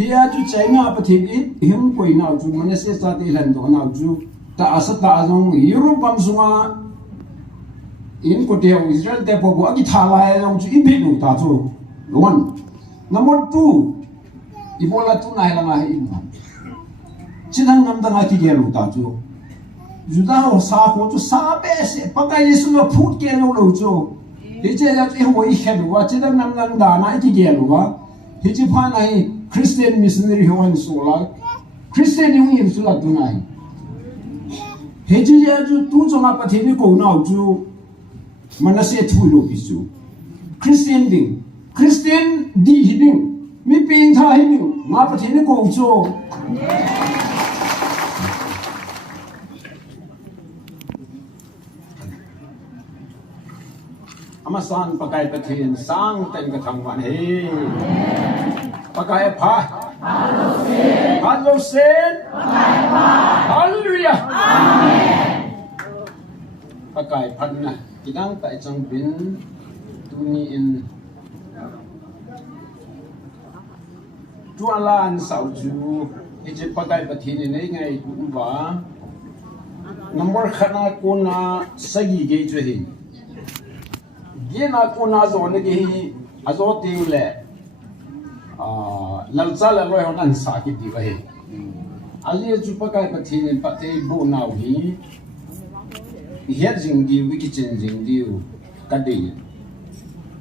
hiya chu chaina pathin it him koi na chu manase sa te lan do na chu ta asata azong Europe bam sunga in ko te Israel te po aki thala long chu in binu ta chu lon number 2 ibola tu na la ngai in chinang nam dang aki gelu ta chu juda ho sa ko chu sa be se pakai yesu na phut ke lo chu hi che ya te ho I khen wa chinang nam nang da na aki gelu wa hi chi pha nai Christian missionary ho an so la Christian yung yin su la tu nai he chi ya chu tu chonga pathini ko na chu manase thu lo bisu Christian di hiding mi ping tha hiding ma pathini ko chu amasan pakai pathin sang ten ka thang wan he pakai pha hallelujah hallelujah amen pakai phan na kidang ta chang bin tuni in tualan sau ju ije pakai pathin nei ngai tu ba number khana ko na sagi ge ju hin ye na ko na zo ne ge azo te le lalcha la loi honan sa ki di ba he ali ju pakai pathin pate bo na hi hiat jing di wiki chen jing di ka de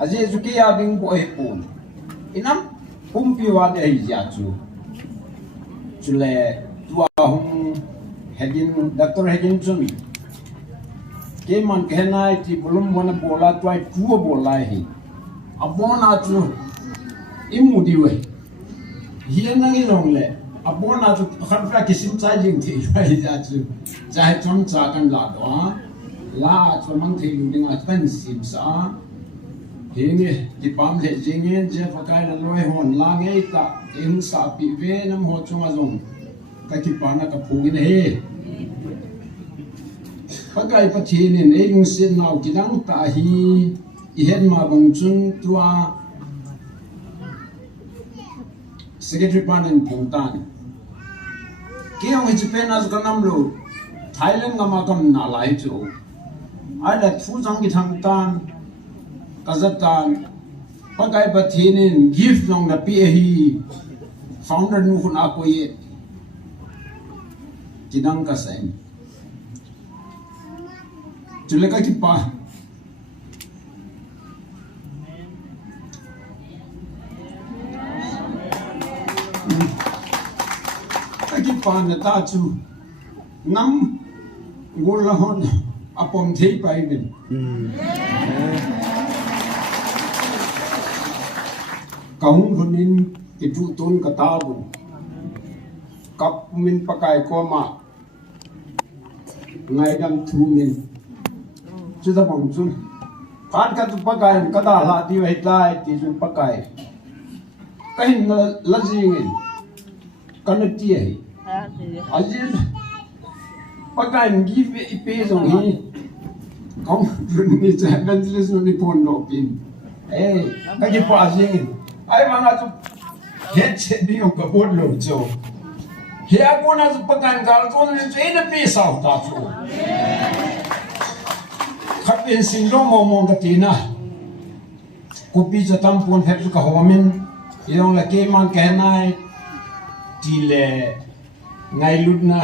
aje ju ki ya ding bo he pun inam pumpi wa de hi ja chu le tua hum hegin doctor hegin chun ke man ke nai ti bulum wana bola twai tu bola hi abona chu imudi we hian nang ilong le abona chu khan fra kisim chai jing thi rai ja chu chai chon cha kan la do la chu mang thi lu ding a tan sim sa henge ki pam le jingen je fakai la loi hon la ngei ta em sa pi ve nam ho chunga zong ka ki pana ka phungin he pakai pathin in eng sin nau ki dang ta hi I hen ma bang chun tua secretary pan in Bhutan ke ong hi pen as ka nam lo Thailand ga ma kam na lai chu ai la thu jang ki thang tan Kazakhstan pakai pathin in gift long da pi hi founder nu hun a ko ye kidang ka sain chule ka ki pa ki pa na ta chu nam gol la hon apom thei pai bin kaung hunin ki tu ton ka ta bu kap min pakai ko ma ngai dam thu min chu da bang chun phan ka tu pakai ka da la ti wai tai ti chun pakai kai la jing kan ti ai ajin pakai ngi pe zong hi kong ni cha ben lis ni pon no pin ka ki pa jing ai ma na tu het che ni o ka bod lo cho he a ko na tu pakai gal to ni che na pe sao ta chu khat in sin lo mo ka ti na ko pi cha tam pon phep ka homin yong la ke man ke nai ti le ngai lut na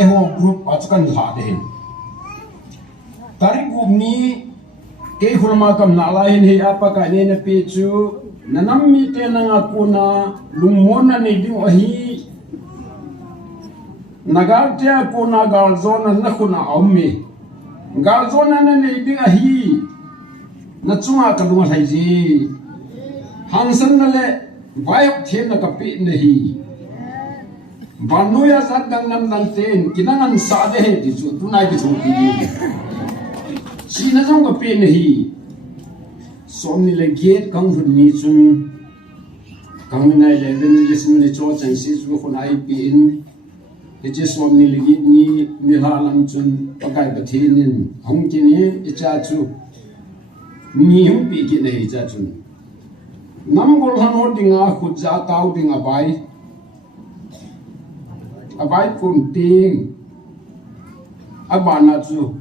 e ho group achkan la de tari group ni ke khulma kam na la hin he apa ka ne na pe chu nanam mi te na nga ko na lungmon na ni ding a hi nagar te ko na gal zona na khuna amme gal zona na ni ding a hi na chunga ka lunga thai ji hangsan na le vai them na ka pe na hi Banuya sat dang nam dang ten kinangan sa de he ti chu tunai ki chu ti si na jong ka pe nahi som ni le get kang hun ni chun kang nai le ven ni sim ni cho chang si chu khunai pin e che som ni le git ni ha lam chun pakai pa thi nin hong ki ni e cha chu ni hum pi ki nei cha chun nam gol han ho dinga khut ja tau dinga bai vai pun ting abana chu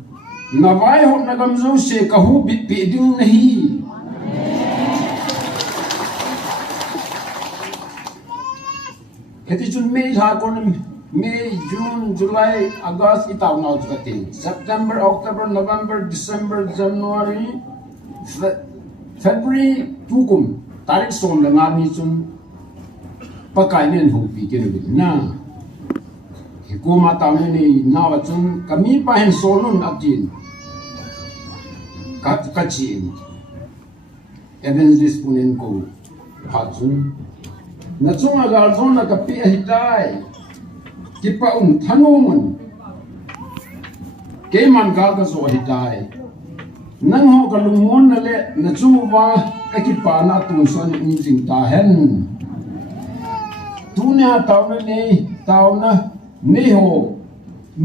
na vai ho na gam zo se ka hu bit pe ding nahi heti chun May ha kon May June July August itaw na chu katin September October November December January February tukum tarik son la ngami chun pakai nen hu pi ke na ko ma taw ni na wa chun kami pa hen sonun atin kat kachin evangelist punen ko ha chun na chunga gal zon na ka pi hitai ki pa thanumun ke man gal ka so hitai nang ho ka lungon na le na chuwa ka ki pa na tu son in jing ta hen tu na taw na ni ho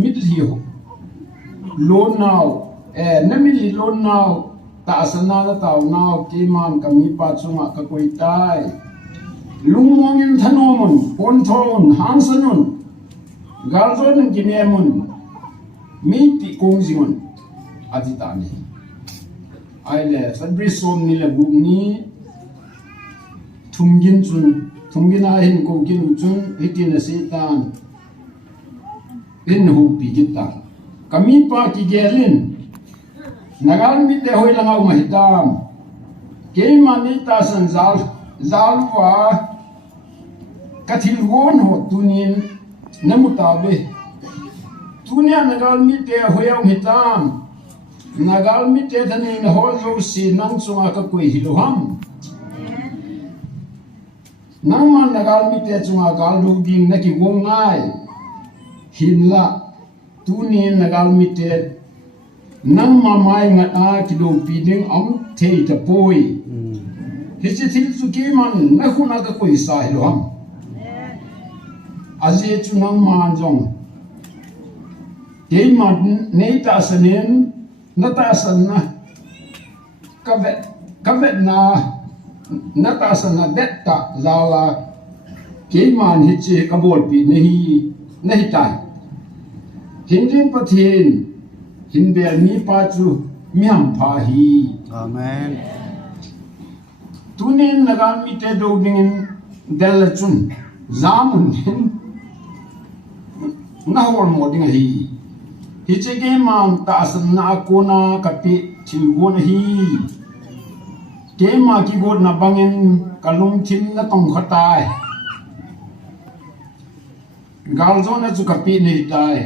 mit hi ho lo naw na mi li lo naw ta sana na taw naw ki man ka mi pa chunga ka koi tai lungmongin thanomun ponthon hansanun galzon kinemun mi ti kongjimun aditani aile sabri som ni le bugni thumgin thumgina hin ko gin chun hitin setan in hu pi gitta kami pa ki gelin nagal mi te hoi langau mahitam ke manita sanzal zalwa kathil won ho tunin namutabe tunia nagal mi te hoyam hitam nagal mi te thani na ho zo si nang chunga ka koi hiloham nang man nagal mi te chunga gal du ding na ki wongai hinla tunin nagal mi te nang mamai ngata ki do piding am thei ta poi hichi thil chu ki man na khuna ka koi sa hiloham aje chu nang man jong ke man nei ta sanen na ta san na kavet na ta san na det ta zala ke man hichi ka bol pi nahi tai hinjin pathin hin bel mi pa chu miam pha hi Amen. tunin nagal mi te do dingin del chun zamun na hor mo ding hi hi che ge mam ta san na ko na ka pi thil gon hi ke ma ki god na bangin kalung thin na tong khatai gal zo na chu ka pi nei tai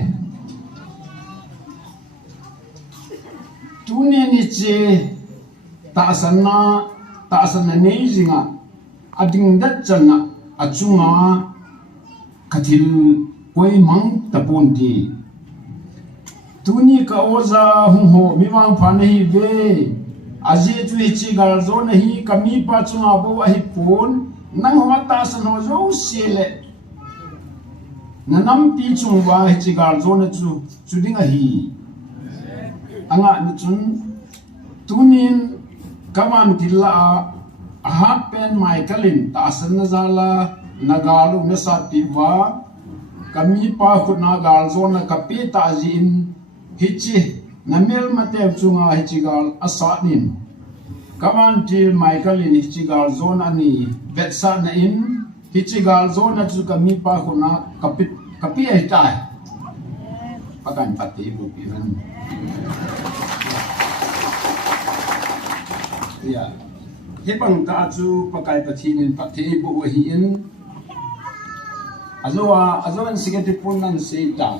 tunin ni che ta san na nei zinga ading dat chana achunga kathil koi mang tapon ti tuni ka oza hum ho mi wang pha nei ve aje tu chi gal zo nahi kami pa chunga bo hi pon nang ho ta san ho zo sele nanam pi chung wa hi chi gal zo na chu ding a hi anga ni chun tunin kaman tilla a hat pen mai kalin ta san na zala nagalu na sa tiwa kami pa khut na gal zo na kapi ta jin hichi na mel mate chunga hichi gal asanin kaman til mai kalin hichi gal zo na ni vetsa na in hichi gal zo na chu kami pa khut na kapi ai tai pakan pati bu piran ya hebang ta chu pakai pathinin pathe bo hiin azoan sigati punan seita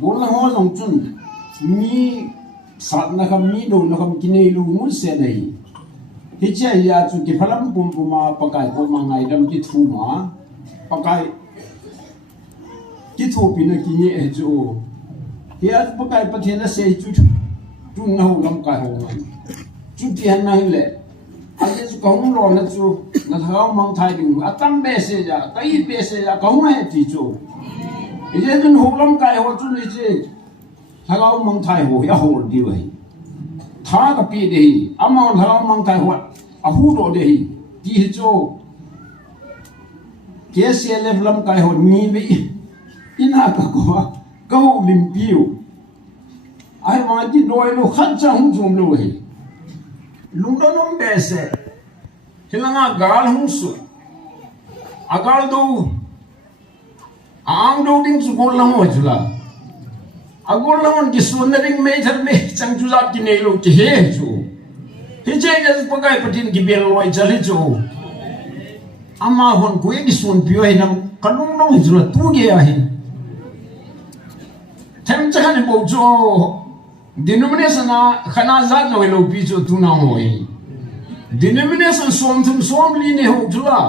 gola ho long chun mi sat na kam mi do na kam kinei lu mu se nei hicha ya chu ki phalam pum puma pakai ko ma ngai dam ki thu ma pakai ki thu pi na ki ne jo ya pakai pathina se chu tu na ho lam ka ho chu ti han na le aje chu kong lo na chu na thao mang thai ding atam be se ja kai be se ja kong he ti chu ye jun ho lam kai ho chu ni chi thao mang thai ho ya ho di wei tha ka pi de ama thao mang thai ho a hu do de ti chu KCLF lam kai hon ni bi ina ka ko ka ho lim piu ai ma ji doi lo khan cha hum zum lo hi lung do nom be se hilanga gal hum su agal do ang do ding su gol lam ho jula agol lam ki sun ring me thar me chang chu zat ki nei lo ki he chu hi che jas pakai patin ki bel loi chali chu ama hon ko e sun pio hi nam kanung nong jula tu ge a hi them cha han bo jo denomination na khana zat lo lo pi chu tu na mo hi denomination som thum som li ne ho jula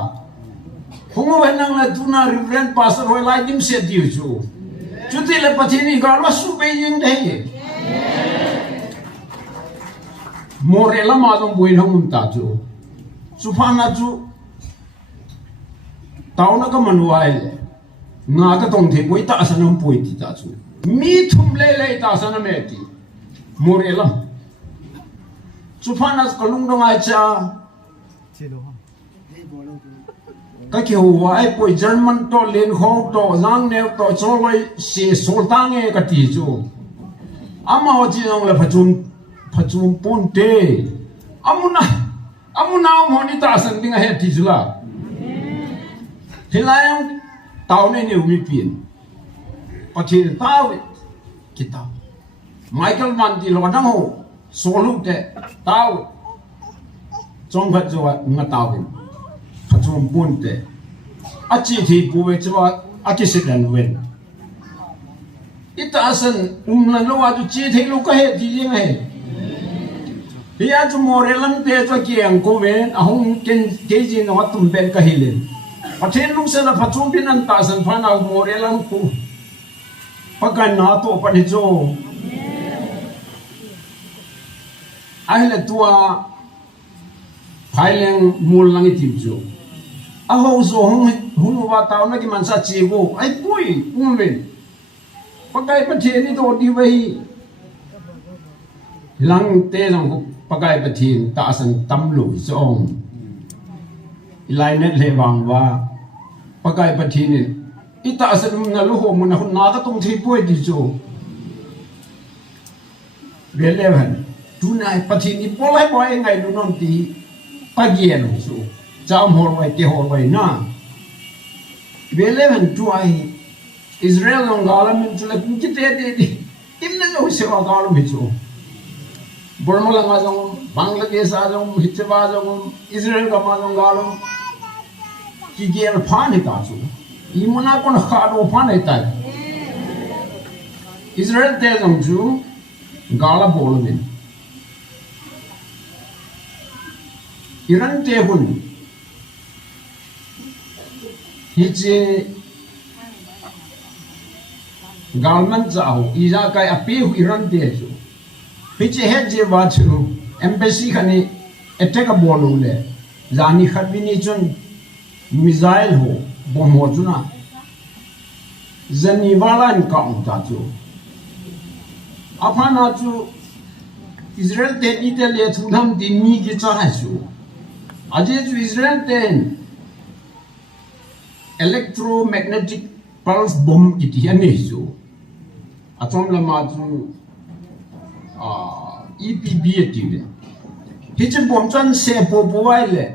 hongo wenang la tu na reverend pastor hoi lai dim se tiu chu chuti le patini garwa su pe yin de morela ma dong buin hong ta chu supana chu tao na ka manuai nga ka tong the poi ta sanam poi ti ta chu mi thum le ta sanam me ti morela supana ka lung dong ai cha ka ke huai poi German to len khong to zang ne to choi se sultang e ka ti chu ama ho chi nong le phachum ponte amuna mo ni ta san ding he ti chu la hilayang tao ne ne wi pin pathi tao kita Michael Mann ti lo dang ho solu te tao chong phat jo nga tao phachum ponte achi thi puwe chwa akisidan wen ita asan umna lo aju chi thi lo ka he ti jing he ya chu morelam te cho kiang ko wen ahung ken keji no tum ben ka hilen pathen lung se na phachum bin an ta san phana morelam ku pakan na to pani jo ahle tua phaileng mul lang itim jo aho so hung wa tao na ki man sa chi go ai pui umben pakai pathe ni to di wei lang te jong ko pakai pathin ta san tam lu song ilai net le wang wa pakai pathin ni ita san na lu ho mun na ka tong thi pui di jo relevan tunai pathin ni polai boy ngai lu non ti pagien so cham hor wai te hor wai na beleven tu ai Israel long galam min chula ki te de tim na lo se wa galam hi chu Burma lang a jong Bangladesh a jong Hitwa jong Israel ka ma jong galam ki gel phan ta chu I mona kon kha do phan ta Israel te jong chu gala bolmin Iran te hun hiche government chao iza kai api Iran te chu hiche he je wa chu embassy khani attack a bolu le zani khabini chun missile ho bom ho chuna zani wala in ka ta chu apana chu Israel te Italy thudam din ni ki cha ha chu aje chu Israel ten electromagnetic pulse bomb iti ani chu atom lama chu EPB ati le hiche bomb chan se po wai le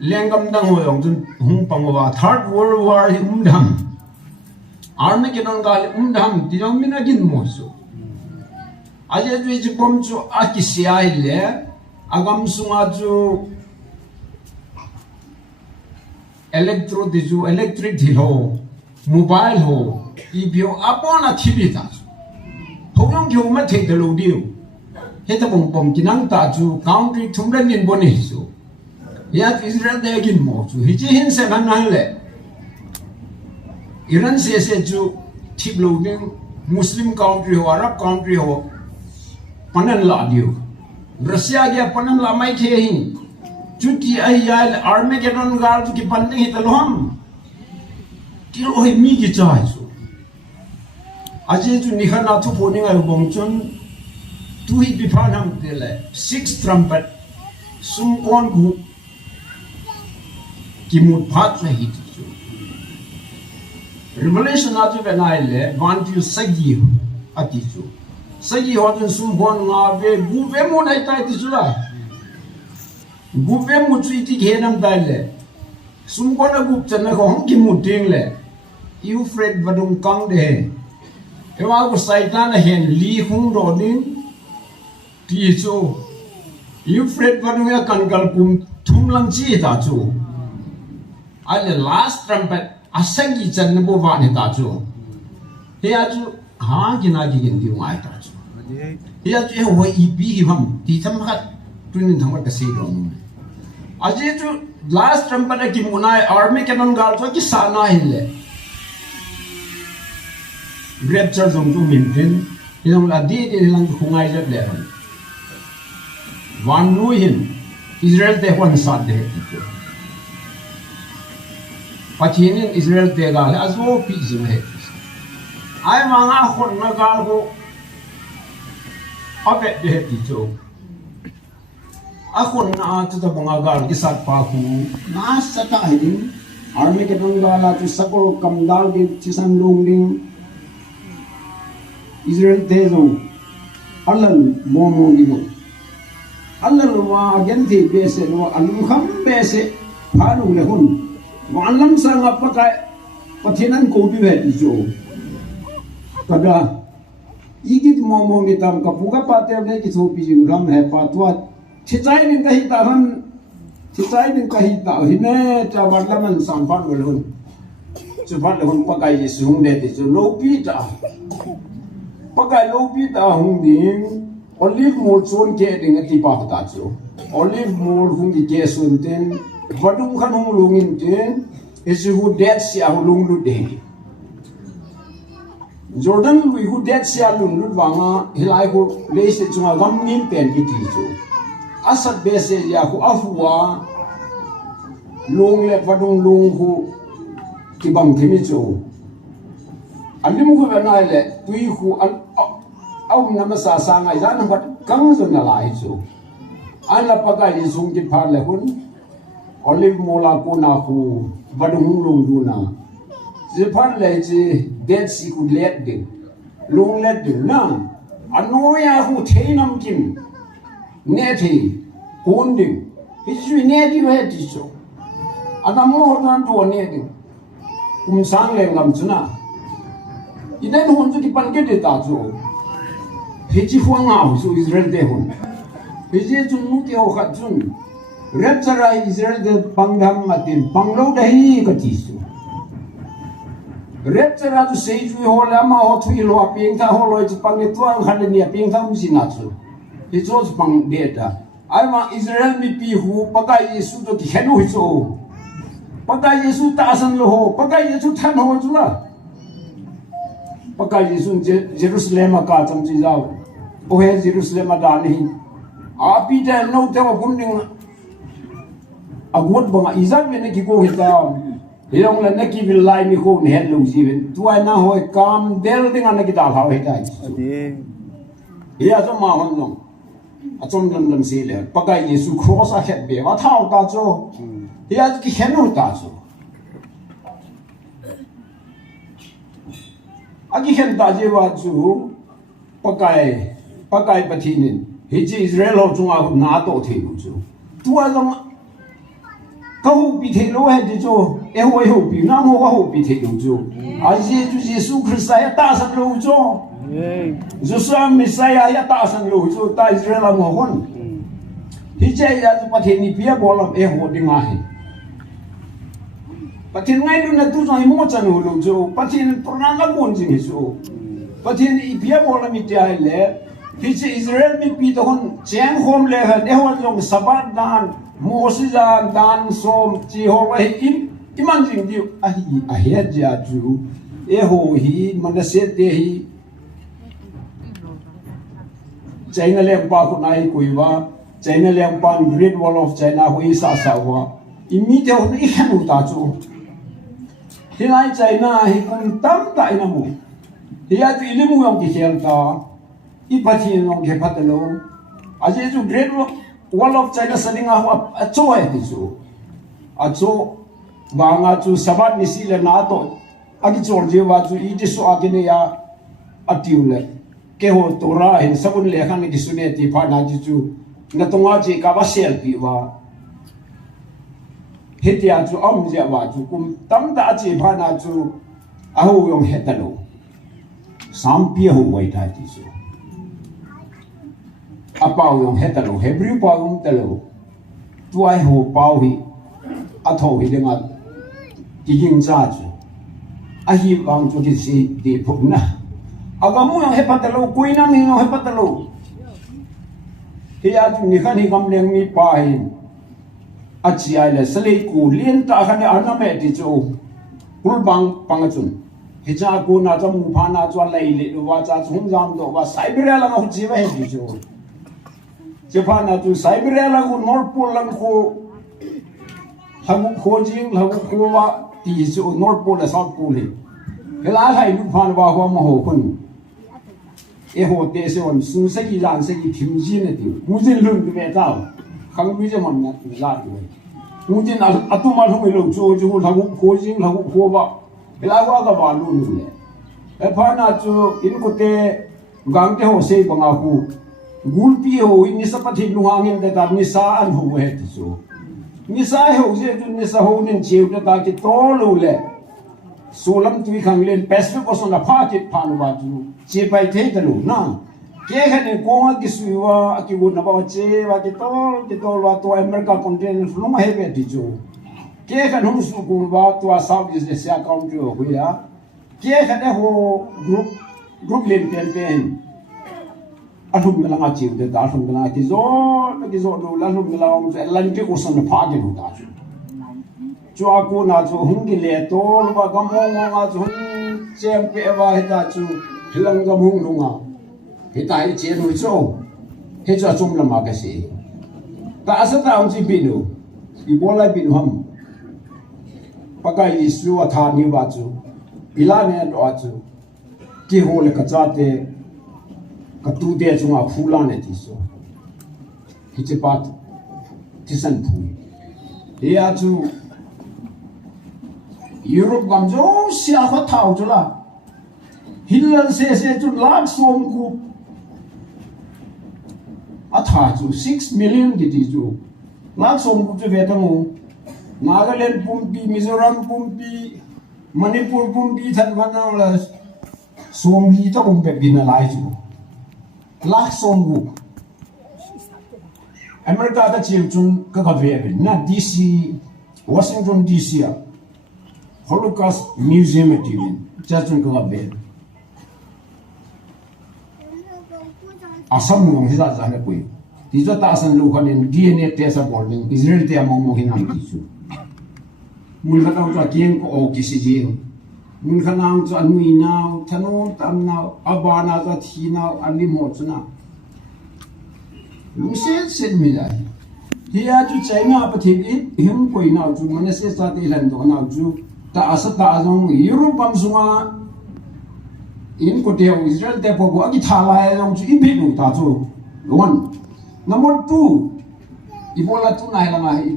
lengam dang ho yong chun hung pangwa third world war hi umdam Armageddon gal umdam ti jong mina gin mo chu aje chu ji bomb chu akisiai le agam sunga chu electric ho mobile ho ibio apona thibi ta hong kyo ma the de lo dio he ta bom kinang ta chu country thumren nin boni chu ya Israel de gin mo chu hi ji hin se man nan le Iran se chu thib lo ning Muslim country ho Arab country ho panan la dio Russia ge panan la mai the hin chuti ayal Armageddon gal ki panding hitalhom tilo he mi ki chai chu aje chu ni khana thu pho ni ngai bong chun tu hi bi phanam de le six trumpet sum kon gu kimut phat la hit chu revelation aju benai le van tu sagi ati chu sagi hotun sum bon nga ve bu ve mo nai tai ti chu la bu ve mu chu ti ghenam dai le sum ko na gup chan na ko hong kimut ding le Euphrates vadung kang de ewa ko saitan hen li hung do ning ti chu Euphrates vadung ya kan gal kum thum lang chi ta chu ale last trumpet asangi chan na bo wa ne ta chu he a chu ha gina gi gen di ngai ta chu he a chu ho I bi hi ham ti tham khat tunin thang ka se do aje chu last trumpet ki munai army canon gal chu ki sana hile rapture zong tu min tin ilong la di lang khungai jat le han wan nu hin Israel te hon sat de ti pachinin Israel te gal azo pi zim he ai ma nga khon na gal go abe de ti cho a khon na tu ta bonga gal ki sat pa khu na sata hin army ke dong gal tu sakol kam dal di chisan lung ding Israel te zo alan momo gigo alan wa agenti bese no alum kham bese phanu le hun walam sang apaka pathinan ko bi he jo kada igit momo ni tam ka puga pate ne ki so pi ram he patwa chai nin ka hi ta ran chai nin ka hi ta hine ta wadla man sang pan le hun chu pat le hun pa kai ji sung de ti lo pi ta pakai lobi ta hung ding olive mol chon ke ding ati pa ta chu olive mol hung di ke sun ten vadung khan hung lungin ten isu hu dead sia hu lung lu de Jordan lui hu dead sia lung lu wanga hilai ko le se chunga gam nin pen ki ti chu asat be se ya hu afwa lung le vadung lung hu ki bang thimi chu alim ko na le tui khu au nama sa sa ngai dan bat kang zo na lai chu an la pa kai sung ki phar le hun olive mola ko na khu badung lung du na je phar le ji dead si ku let ding lung let ding na anoya hu theinam kim ne thi kun ding hi chui ne di he ti chu anamo nan to ne ding sang le ngam chu na iden hun chu ki pan ke de ta chu he chi huang au su Israel de hun he je chu nu ti ho khat chun rapture Israel de pangham matin panglo de hi ka ti su rapture tu sei ju ho la ma ho thui lo ping tha ho lo chu pang ni tuang khan ni ping tha mu sin na chu he chu pang de ta ai ma Israel mi pi hu pakai Yesu to ki henu hi chu pakai Yesu ta san lo ho pakai Yesu than ho chu la pakai Yesu Jerusalem ka cham chi jaw o he Jerusalem da ni a pi ta no te wa bunding agot banga izak me ne ki ko hita hirong la ne ki vil lai mi ko ne lo ji ven tu ai na hoi kam del ding an ki dal ha hita ya so ma hon no a chom lam si le pakai Yesu cross a het be wa thau ta cho ya ki henu ta cho agi hen ta je wa chu pakai pathinin hi chi Israel ho chunga na to the lu chu tu a lam ka hu pi the lo he ji chu e ho pi na mo wa hu pi the lu chu a je ju Jesu Christ ya ta san lu chu Jesu Messiah ya ta san lu chu ta Israel mo hon hi che ya chu pathini pia bolam e ho ding a he pathin ngai lu na tu jai mo chan hu lu chu pathin pronan la bon jing chu pathin I pia bola mi tia le hi che Israel mi pi to hon cheng hom le ha ne hon long sabat dan mo si dan som chi ho wa hi iman jing diu a hi ja chu e ho hi man se te hi China le pa ku nai kuiwa China le pa Great Wall of China hui sa wa imi te hon I hanu ta chu Hilai China hi kun tam ta ina mu hiya tu ilimu yang ki khel ta I pathin nong ke patalo aje ju Great Wall of China salinga ho a cho hai ti chu a cho và ngã chú sabat ni si le na to agi chor je wa chú i disu agine ya atiu le ke ho tora hin sabun le khan ni disu ne ti pha na chú na tonga je ka ba sel pi wa hetia chú om je wa chú kum tam da je pha na chú a ho yong hetalo sam pi ho wai ta ti su a pau yong hetalo hebrew pau yong talo tu ai ho pau hi a tho hi le nga ki ging cha chú a hi wang chú ki si de phuk na aga mu yong hepatalo kuina mi yong hepatalo hi a chú ni khan hi gam leng mi pa hi a chi ai le sale ku lien ta khan ana me ti chu pul bang pangachun hi cha ku na cha mu pha na cha lai le wa cha chung jam do wa siberia la hu chi wa he ti chu che pha na chu siberia la ku north pole lang ko hagu khojing hagu ko wa ti chu north pole la south pole he la hai lu pha wa ho ma ho kun e ho te se on su se ki lan se ki thim ji ne ti mu jin lun me ta khang bi je mon na ti la ti mu jin atu ma lu me lu chu chu hagu khojing hagu ko wa Ilawa ka balu nule. Epana chu in kote gangte ho sei banga hu. Gulpi ho in nisa pati luhangin de ta nisa an ho he chu. Nisa ho je tu nisa ho nin chiu de ta ki to lu le. Solam tu khang len Pacific Ocean la pha ki phan wa tu. Che pai the de lu na. Ke khane ko nga ki suwa ki gu na ba che wa ki to wa to America continent lu ma he be ti chu. Kia kan hum su ku ba tua South East Asia country ho ya kia kan ho group len ten athum mela nga chiu de da athum mela ki zo do la athum mela om Atlantic Ocean pha ge do da chu a ko na chu hung gi le to ba ga mo nga chu chem pe wa he da chu hilang ga mung lu nga he ta hi che no chu he chu chung la ma ga si ta asa ta om chi bi no i bola bi no ham pakai isu atha ni wa chu ilane do chu ki ho le ka cha te ka tu de chu nga phula ne ti so ki che pat ti san phu e a chu Europe gam jo sia kha thau chu la hilal se chu lak som ku atha chu 6 million di ti chu lak som ku chu ve ta mu Nagaland pumpi, Mizoram pumpi, Manipur pumpi, Tanvana la sombi ta kumpe binalai chu. Lah sombu. America ta chiu chun ka ka ve na DC, Washington DC a Holocaust Museum ativin. Cha chun ka ve. Asam ngong hisa za na pui. Ti zo ta san lu khanin DNA test a boarding Israel te among mo hinam ti chu. Mun khanang cho kieng ko o ki si ji mun khanang cho anui naw thanon tam naw abana za thi naw alim ho chuna lu se mi dai hiya chu china pa thi him koi naw chu man se sa te lan do naw chu ta asa ta azong Europe am sunga in ko te Israel te po ko gi thala long chu in bi nu ta chu one number 2 ibola tu nai la ma hi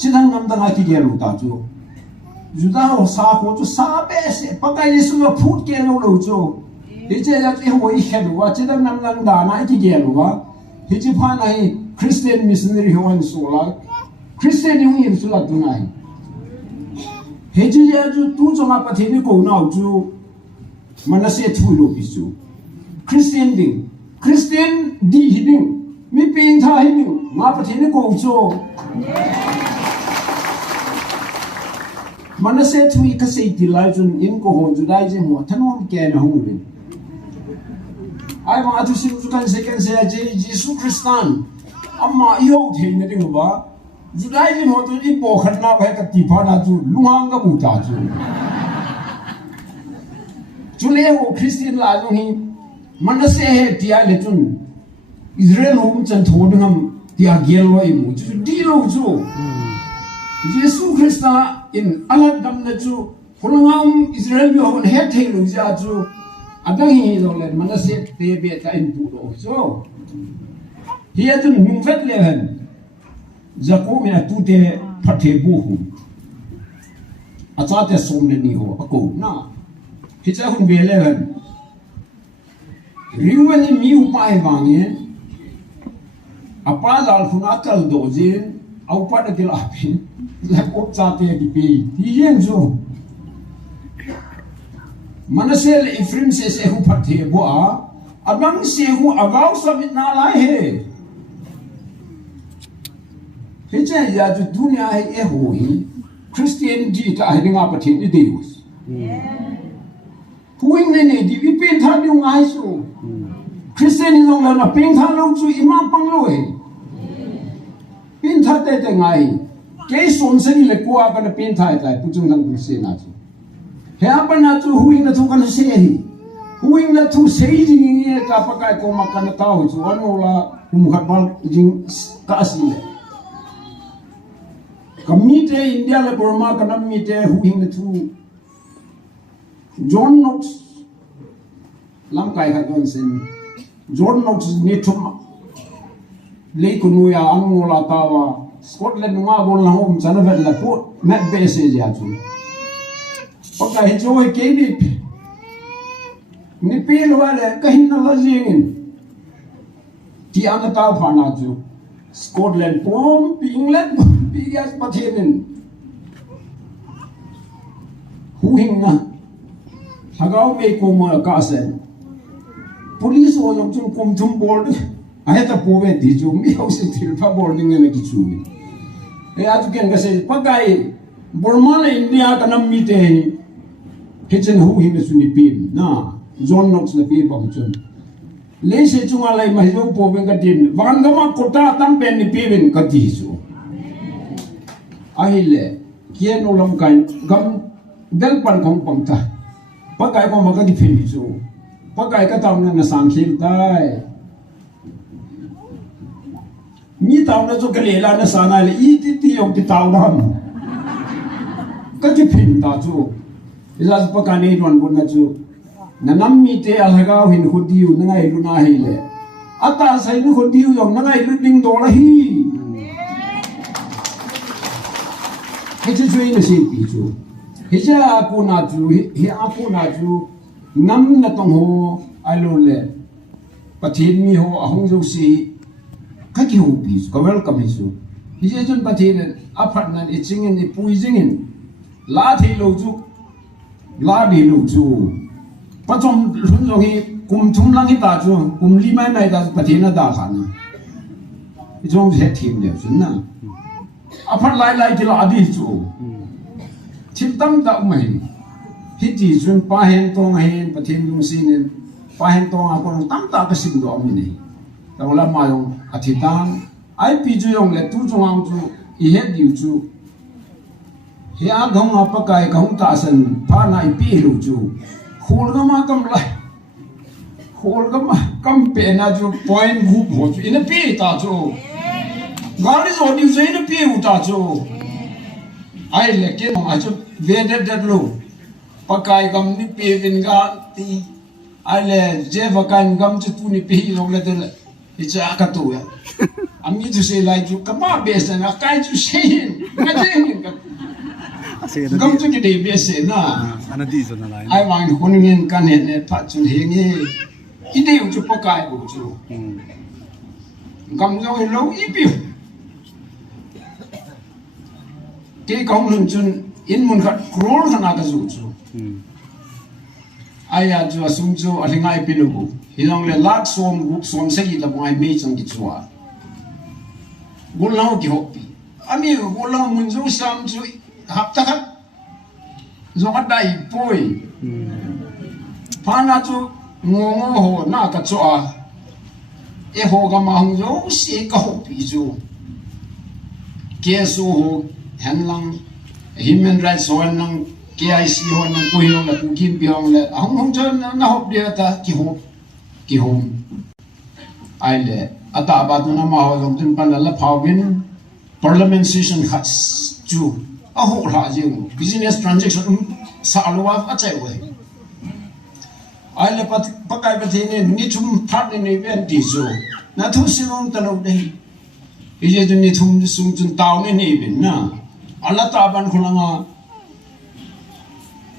Chinang nam da ki gelu ta chu juda ho sa ho chu sa be se pakai yesu lo phut ke lo chu hi che ya ti ho I khen wa chinang nam lang da na ki gelu wa hi chi pha nai Christian missionary ho an so la Christian yu yin su la tu nai hi chi ya chu tu zo ma pa the ni ko na chu manase thu lo bi chu Christian di hi ding mi ping tha hi ding ma pa the ni ko chu Manase thui ka sei ti lai jun in ko hon ju dai je mo thanom ke na hu rin ai ma atu sin ju kan se je Jesus Christian amma I ho the ne ding ba ju dai je mo tu I po khan na ba ka ti pha na ju luang ga bu ta ju le ho Christian la ju hi Manase he ti ai le jun Israel hom chan tho dingam ti a gel wa I mu ju di lo ju Jesus Christa in alat dam na chu hulangam Israel bi hon he thelu ja chu adang hi lo le Manase te be ta in pu lo so hi atun nung vet le han Jacob ya tu te phathe bu hu cha te som le ni ho ko na hi cha hun be le han riwen ni mi u pai wang ye apa dal phuna kal do jin au pa da kila pin la ko cha te ki pi ti yen zo manasel ifrim se hu phathe bo a abang se hu agaw sabit na lai he he cha ya ju dunya he e ho hi Christianity ta hai nga pathin ni deus puing ne di vi pen tha lu ngai so Christianism la pen tha lu chu imam pang lo he pen tha te ngai ke som se ni le kwa ba na pen tha ta pu chung lang se na chu he apa na chu huing na thu kan se hi huing na thu se ji ni ta pa kai ko ma kan ta hu chu an la mu khat bal jing ka si le Kamite India le Burma kanamite huing na thu John Knox lam kai kha kon sen John Knox ni thum le kunu ya angola tawa Scotland nga bol na hom chana vet la po met base ja chu paka hi joy ke ni pel wale kahin na la jingin ti ana ta phana chu Scotland pom England bias patinin huing na hagaw me ko ma ka sen police o yong chung kum thum board ai ta po ve di chu mi ho se thil pha boarding ne ki chu e atu ken ga se pakai Burma le India kanam mi te kitchen huing na su ni pin na John Knox na pi bang chun le se chunga lai mai jo po ven ka tin wan ga ma kota tam pen ni pi ven ka ti su ai le kien no lam kan gam del pan khong pang ta pakai ko ma ka di phi su pakai ka tam na sang khil tai ni tam na jo ka le la na sa na le I ti yong ti taw dam ka ti phin ta chu izas pakani don bun na chu nanam mi te alagaw hin khodiu na ngai lu na hi le ata sai nu khodiu yong na ngai lu ding do la hi he chu chui na si pi chu he cha aku na chu he aku na chu nam na tong ho alo le pathin mi ho ahong jo si ka ki ho pi ka welcome su he je chun pathin a phat nan I chingin I pui jingin la thei lo chu la di lo chu Pachom lunjong hi kum thum lang hi ta chu kum li mai mai ta pathin na da khan I jong je thim le chun na a phat lai lai ki la adi chu thim tam da mai hi ti chun pa hen tong hen pathin lung sin pa hen tong a ko tam ta ka sim do mi ni ta la ma yong athitan ai pi ju yong le tu chung ang chu I het diu chu hi a gong a pa kai gong ta san pa na I pi lu chu khol ga ma kam lai khol ga ma kam pe na chu point group ho chu in a pi ta chu gari zo diu ze in a pi u ta chu ai le ke ma chu ve de lu pa kai gam ni pi vin ga ti ai le je va kan gam chu tu ni pi lo le de I cha ka tu ya ami chu se lai chu ka ma be sa na kai chu se na je ni ka gam chu ki de be se na ana di zo na lai ai wang ko ni ngin kan he ne pha chun he nge I de chu pa kai bu chu gam zo lo I pi ke kong lun chun in mun khat krol khana ka zu chu ai ya chu asum chu alingai pi lu bu hilong le lak som group som se ki la mai me chang ki chua gol lao ki hopi ami gol lao mun zo sam chu hap ta khat zo ka dai poi pa na chu ngo ho na ka chua e ho ga ma hong zo se ka hopi chu ke su ho han lang human rights ho nang KIC ho nang ko hilong la ku kim pi hong le hong chon na hop dia ta ki hom ai le ata ba tu na ma ho long tin pan la phawin parliament session khats chu a ho la je business transaction sa alwa a chai we ai le pat pakai ba the ni chum phat ni ven ti so na thu silong ta lo dei I je tu ni thum sung chun taw ni bin na ala ta ban khulanga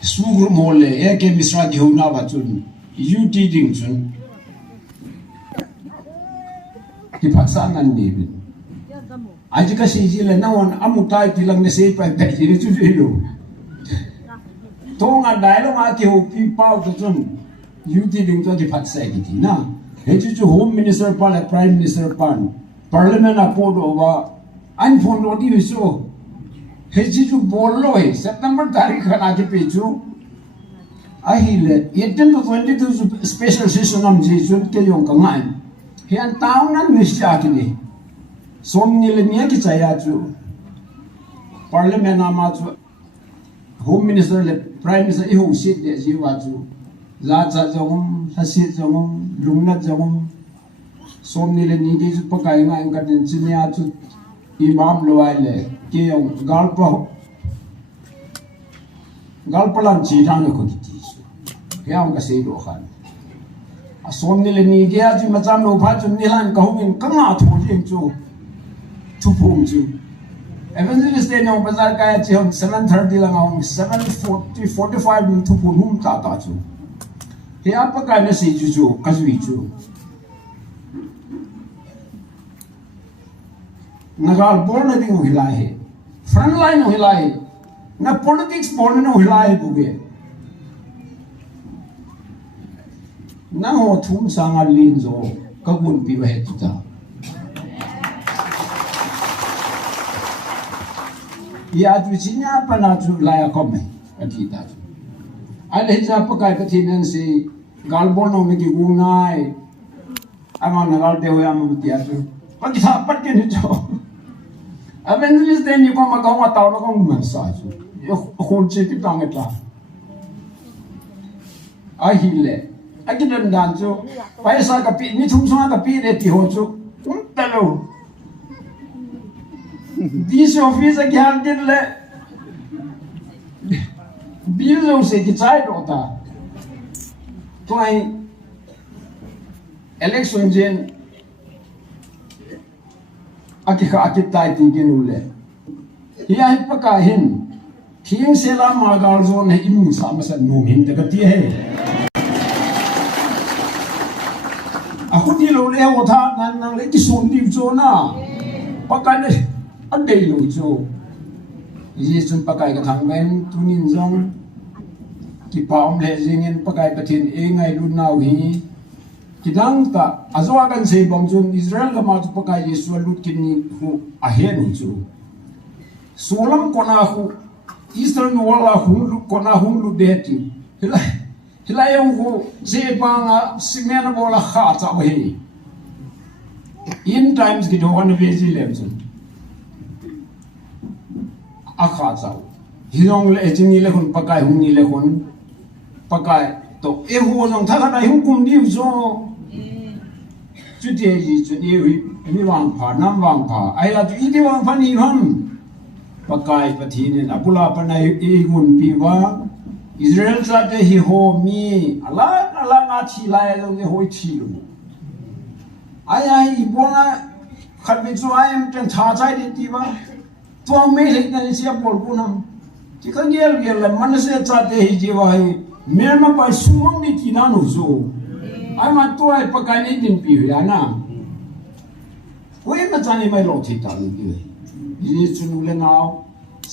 Sugru mole ke misra di huna bachun UT ding chun ki phasan ni bin aji ka si jile na on amutai tilang ne sei pa ta ji chu ju tonga dialog a ki ho pi pau to chun UT ding to ki phatsa ki ti na he chu home minister pa la prime minister pan parliament a pod over an phone ro di so he chu bollo he September tarikh khana ki pe chu ahile 18 to 22 special session am ji chun ke yong ka ngai hian taung nan nisya ki ni som ni le nia ki chaya chu parliament ama chu home minister le prime minister I hong sit de ji wa chu za cha jong hasi jong lungna jong som ni le ni ge chu pakai ngai ka din chinia chu imam lo ai le ke yong galpalan chi thang ko ki yang ka sei do khan asom ni le ni dia ji macham lo pha chun ni lan ka hum ka nga thu jing chu thu phum chu evangelist de no bazar ka chi hom 7:30 lang hom 7:45 min thu phum hum ta ta chu he apa ka na sei chu ka zui chu nagal born ding hilai he front line hilai na politics born no hilai buge nang ho thum sanga lin zo ka gun pi ba he ta ya tu chinya pa na chu la ya kom ka thi ta ale ja pa kai ka thi nan si galbon no me ki gunai ama na gal de ho ya mu ti a chu pa ki tha pat ke ni cho evangelist de ni ko ma ka wa ta ro ko man sa chu yo khon che ki ta nge ta a hi le akidan dan chu paisa ka pi ni thum sa ka pi de ti ho chu talo this office gyal din le bizo se ki chai do ta to ai election jen aki tai ti gin ule ya hi pa ka hin thing se la ma gal zon he im sa ma sa no hin de ka ti he aku di lo le wo tha nan le ki sun di zo na pakai le an dei lo zo yi chun pakai ka thang ben tunin zong ki paom le jingin pakai pathin e ngai lu nau hi ki dang ta azwa kan sei bang chun Israel ga ma tu pakai Yesu lut kin ni hu a he ni chu solam kona hu Eastern wala hu kona hu lu de ti hilai yung ko si pang simena bola kha cha he in times ki do one vezi lemson a kha cha hilong le jini le hun pakai hun ni le hun pakai to e hu nong tha na hu kum ni zo chu de ji chu ni wang pha nam wang pha ai la tu i wang pha ni ham pakai pathin apula panai e gun pi wa Israel sa te hi ho mi ala nga thi lai lo ne hoi thi lo ai ibona khat bi chu ai em ten tha chai di ti ba to me le na ni sia por bu nam ti ka gel la man se cha te hi ji wa hi me ma pa sumang ni ti na no zo ai ma to ai pa kai ni din pi ya na ko em cha ni mai lo thi ta ni ki ni chu nu le na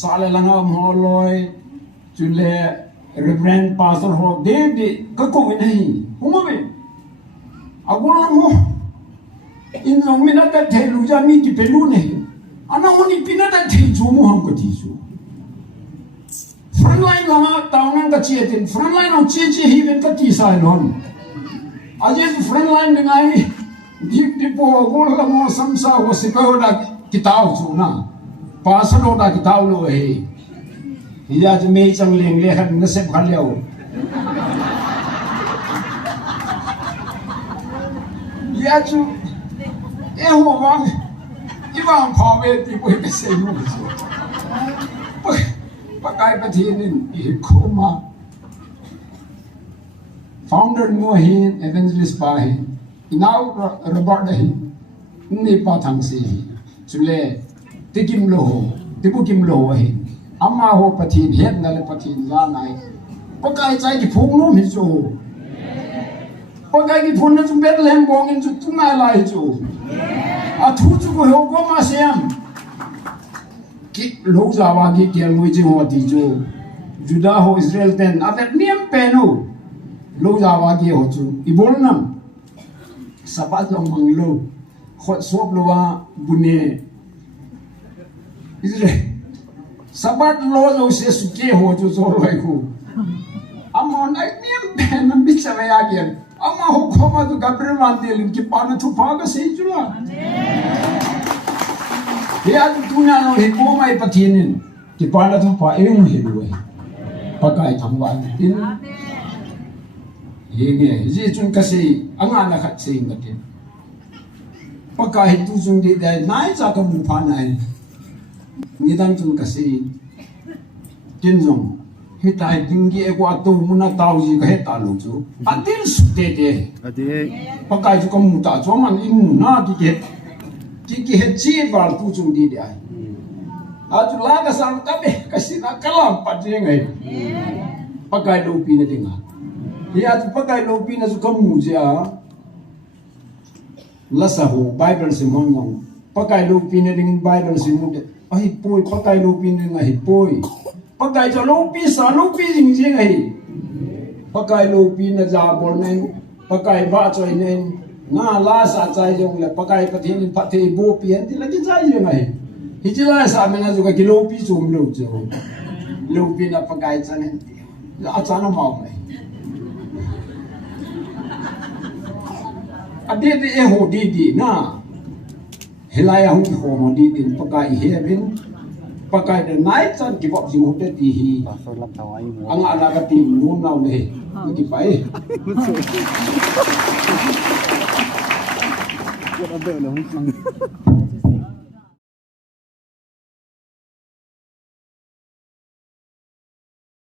sa le la nga mo loi chu le Reverend Pastor ho de ka ko nahi huma me agula mo in long mina ta thelu ja mi ki pelu nahi ana honi pina ta the ju mo ham ko thi su frontline la ta nang ka chi tin frontline on chi hi ven ka ti sai non aje frontline de ngai di po gol la mo samsa ho se ko da kitao chu na pastor da kitao lo he ya tu me chang leng le khan na sep khan leo ya tu e ho wang I wang pha ve ti po ke se mu so pa kai pa thi nin I khoma founder mo hi evangelist pa hi inau robert hi ni pa thang se chu le tikim lo ho tipu kim lo hi amma ho pathin het na le pathin za nai pakai cai ki phung nom hi chu pakai ki phun na chu Bethlehem bong in chu tunai lai chu a thu chu ko ho ko ma siam ki lo jawa ki kel moi chi ho ti chu Judah ho Israel ten avet niam penu lo jawa ki ho chu ibol nam sabat lo mang lo khot sop lo wa bune Israel sabat lo se su ke ho chu zo loi ku amon ai niam pen nam bi cha ya gen ama ho khoma tu Gabriel mandel ki pana thu pa ga se chu la ya tu na no he ko mai pathinin ki pana thu pa em he lu pakai thangwan tin ye ji chun ka se anga na khat se ngate pakai tu chung de dai nai cha ka mu pha nai ni dan chung ka se tin jong he tai ding gi e kwa tu mu na tau ji ka he ta lu chu atil su de de ade pakai chu ka mu ta cho man in mu na ki he chi wal tu chung de de ai aju laga sang kabe kasina kalam padre ngai pakai lopi na dinga ya aju pakai lopi na su kamu ja lasaho bible se mongong pakai lopi na ding bible se mude ai poi pakai lopi na ngai poi pakai jo lopi sa lopi jing jing ai pakai lopi na ja bor nai pakai ba choi nai nga la sa chai jong la pakai pathin pathe bo pian ti la ti chai jong ai Hijila sa amin na juga kilopi sumlo jo, lopi na pagkain sa nanti, at sana mau may. Adi ho di na, hilaya hong ho mo di pagkain heaven, pagkain the night san kipop si mo di ang alaga tim nunaw na hindi pa What a bit of